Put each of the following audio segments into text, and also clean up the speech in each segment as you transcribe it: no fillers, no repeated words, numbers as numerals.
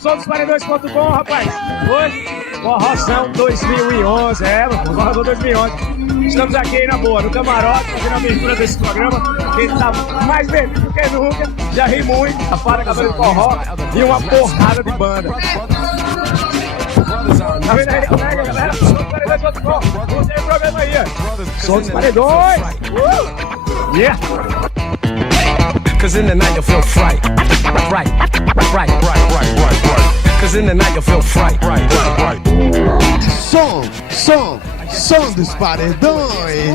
Somosparedões.com, rapaz. Hoje, Forrozão 2011. Forrozão 2011. Estamos aqui na boa, no camarote, fazendo a abertura desse programa. Que tá mais bebido do que nunca. Já ri muito. A fada, cabelo de forró e uma porrada de banda. Tá vendo aí, galera? Somosparedões.com. Não tem problema aí. Somos Paredões. Yeah. Cause in the night you'll feel fright. Right. Cause in the night you'll feel fright. Right. Som dos Paredões.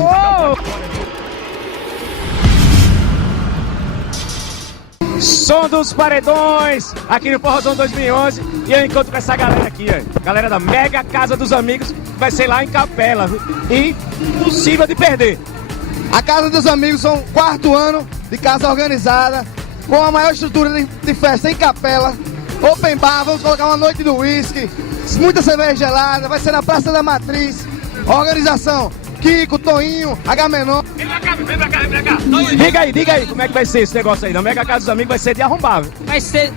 Som dos Paredões, aqui no Forrozão 2011. E eu encontro com essa galera aqui, ó. Galera da Mega Casa dos Amigos, que vai ser lá em Capela. E impossível de perder. A Casa dos Amigos são o 4º ano de casa organizada, com a maior estrutura de festa em Capela. Open bar, vamos colocar uma noite do whisky, muita cerveja gelada, vai ser na Praça da Matriz. Organização, Kiko, Toinho, Agamenon. Vem pra cá. Diga aí, como é que vai ser esse negócio aí? Na Mega Casa dos Amigos vai ser de arrombar. Vai ser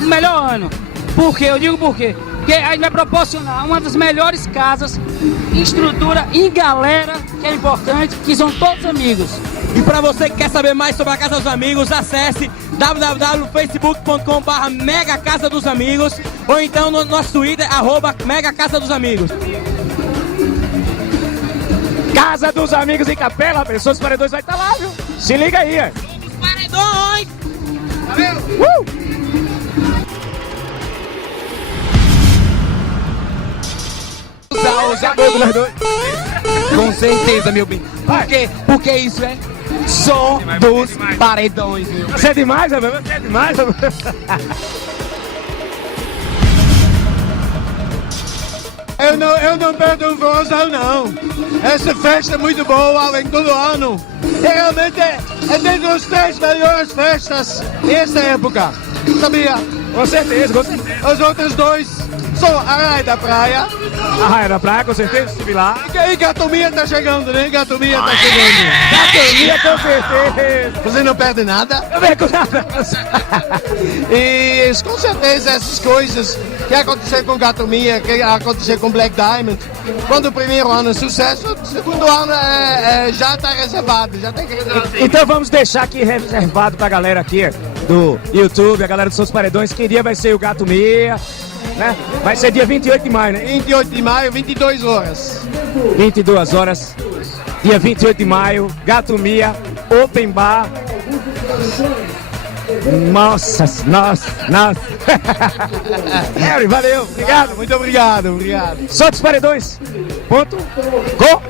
o melhor ano. Por quê? Eu digo por quê. Porque a gente vai proporcionar uma das melhores casas em estrutura e galera, que é importante, que são todos amigos. E para você que quer saber mais sobre a Casa dos Amigos, acesse www.facebook.com/Mega Casa dos Amigos ou então no nosso Twitter, @Mega Casa dos Amigos. Casa dos Amigos em Capela, pessoas dos Paredões vai estar lá, viu? Se liga aí, ó. Os Paredões! Valeu! Com certeza, meu bem. Por quê? Porque isso é som dos Paredões, meu. Você é demais, meu? Você é demais, meu? Eu não perdo um Forrozão, não. Essa festa é muito boa em todo ano. Realmente é dentre as 3 melhores festas nessa época. Sabia? Com certeza. Os outros 2 são Arraia da Praia. Arraia da Praia, com certeza, estive lá. E Gatomia tá chegando, né? Gatomia tá chegando. Gatomia, com certeza. Você não perde nada. Eu venho com nada. E com certeza essas coisas que aconteceram com Gatomia, que aconteceram com Black Diamond, quando o primeiro ano é sucesso, o segundo ano já está reservado, já tem que reservar. Então vamos deixar aqui reservado pra galera aqui do YouTube, a galera dos seus Paredões, que dia vai ser o Gatomia, né? Vai ser dia 28 de maio, né? 28 de maio, 22 horas. 22 horas, dia 28 de maio, Gatomia, Open Bar. Nossa. Harry, valeu, obrigado. Muito obrigado. Somosparedões.com.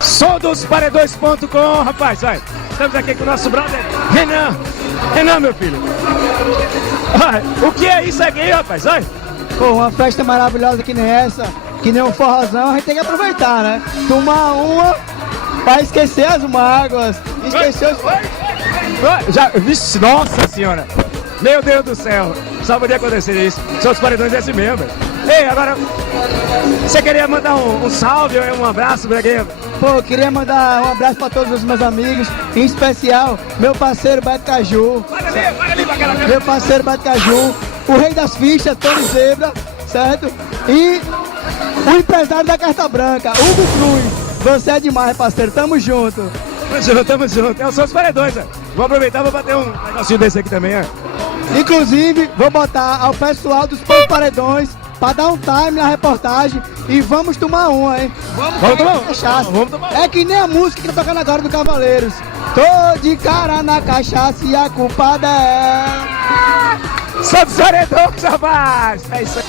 Somosparedões.com, rapaz, vai. Estamos aqui com o nosso brother Renan, meu filho. Vai. O que é isso aqui, rapaz? Vai. Pô, uma festa maravilhosa que nem essa, que nem um forrozão, a gente tem que aproveitar, né? Tomar uma pra esquecer as mágoas, esquecer os... Vixe, nossa senhora. Meu Deus do céu. Só podia acontecer isso. Seus Paredões é assim mesmo, velho. Ei, agora, você queria mandar um salve ou um abraço pra quem? Pô, eu queria mandar um abraço pra todos os meus amigos, em especial meu parceiro Beto Caju. Para ali, pra aquela... Meu parceiro Beto Caju, o rei das fichas, Tony Zebra, certo? E o empresário da Carta Branca, Hugo Cruz. Você é demais, parceiro, tamo junto. Tamo junto. É o Seus Paredões, velho. Vou aproveitar e vou bater um negocinho desse aqui também, ó. Inclusive, vou botar ao pessoal dos Paredões pra dar um time na reportagem e vamos tomar uma, hein? Vamos tomar uma. Cachaça. Vamos tomar uma. É que nem a música que tá tocando agora do Cavaleiros. Tô de cara na cachaça e a culpada é... Seus Paredões, rapaz! É isso aí.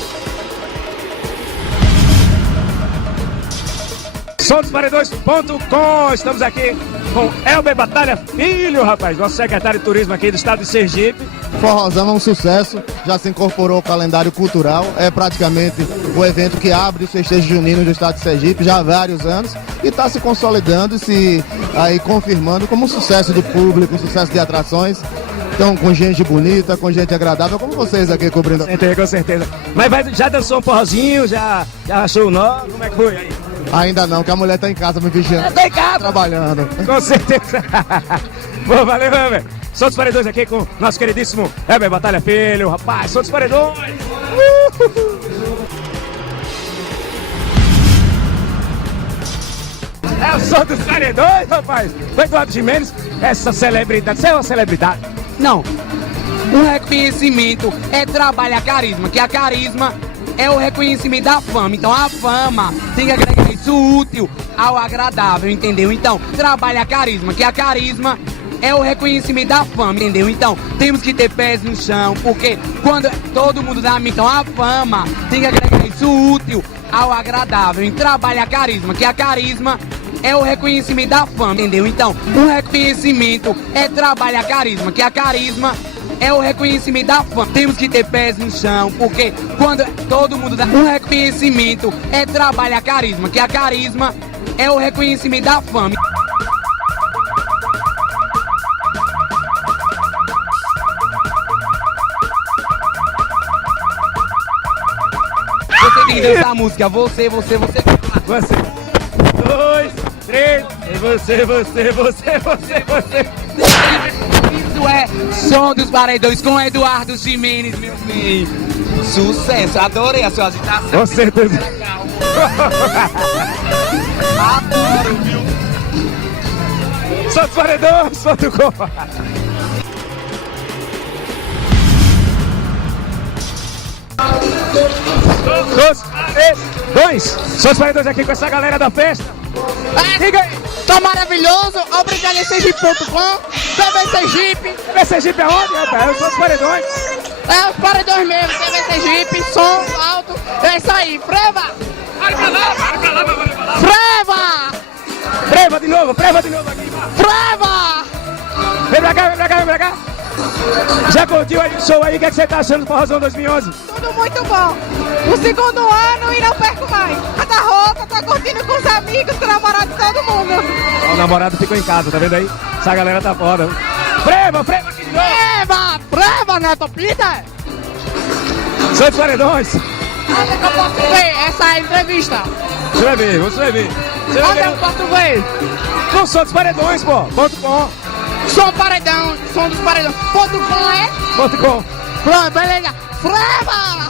Somosparedões.com. Estamos aqui com Elber Batalha Filho, rapaz, nosso secretário de turismo aqui do estado de Sergipe. Forrozão é um sucesso, já se incorporou ao calendário cultural, é praticamente o evento que abre os festejos juninos do estado de Sergipe já há vários anos e está se consolidando e se aí confirmando como um sucesso de público, um sucesso de atrações. Então, com gente bonita, com gente agradável, como vocês aqui cobrindo. Com certeza. Mas já dançou um forrozinho, já achou o nó? Como é que foi aí? Ainda não, que a mulher tá em casa me vigiando. Tá em casa? Trabalhando. Com certeza. Bom, valeu, velho. Som dos Paredões aqui com nosso queridíssimo Heber Batalha Filho, rapaz, Som dos Paredões. É o Som dos Paredões, rapaz. O Eduardo Gimenez, essa celebridade, você é uma celebridade. Não. O reconhecimento é trabalho, é carisma, que a carisma é o reconhecimento da fama. Então a fama tem que agregar isso útil ao agradável, entendeu? Então, trabalho, é carisma, que a carisma é o reconhecimento da fama, entendeu? Então, temos que ter pés no chão, porque quando todo mundo dá, então a fama tem que agregar isso útil ao agradável. Em trabalho, é carisma, que a carisma é o reconhecimento da fama, entendeu? Então, o reconhecimento é trabalho, é carisma, que a carisma é o reconhecimento da fama. Temos que ter pés no chão, porque quando todo mundo dá, o reconhecimento é trabalho, é carisma, que a carisma é o reconhecimento da fama. Você tem que dançar a música, você. Você. 1, 2, 3. Você. Isso é Som dos Paredões com Eduardo Gimenez, meu bem. Sucesso, adorei a sua agitação. Com certeza. Adoro, viu? Som dos Paredões.com. Dos Paredões. Som dos Paredões aqui com essa galera da festa. Diga aí. Tá maravilhoso, obrigado em Sergipe.com, TV Sergipe. TV Sergipe aonde, rapaz? Eu sou dos Paredões. É os paredões mesmo, TV Sergipe, som alto, é isso aí, freva! Freva! Freva de novo aqui. Freva! Vem pra cá. Já curtiu aí o show aí? O que você tá achando do Forrozão 2011? Tudo muito bom. O segundo ano e não perco mais. Tá roupa, tá curtindo com os amigos, com o namorado de todo mundo. O namorado ficou em casa, tá vendo aí? Essa galera tá foda. Freva aqui de novo. Freva, Neto Peter! Som dos Paredões. Onde que eu posso ver essa entrevista? Você vai ver. Você vai Onde ver eu posso ver? no Som dos Paredões, pô. .com. Som Paredão, som dos paredões. .com é? .com. Pronto, beleza. Freva!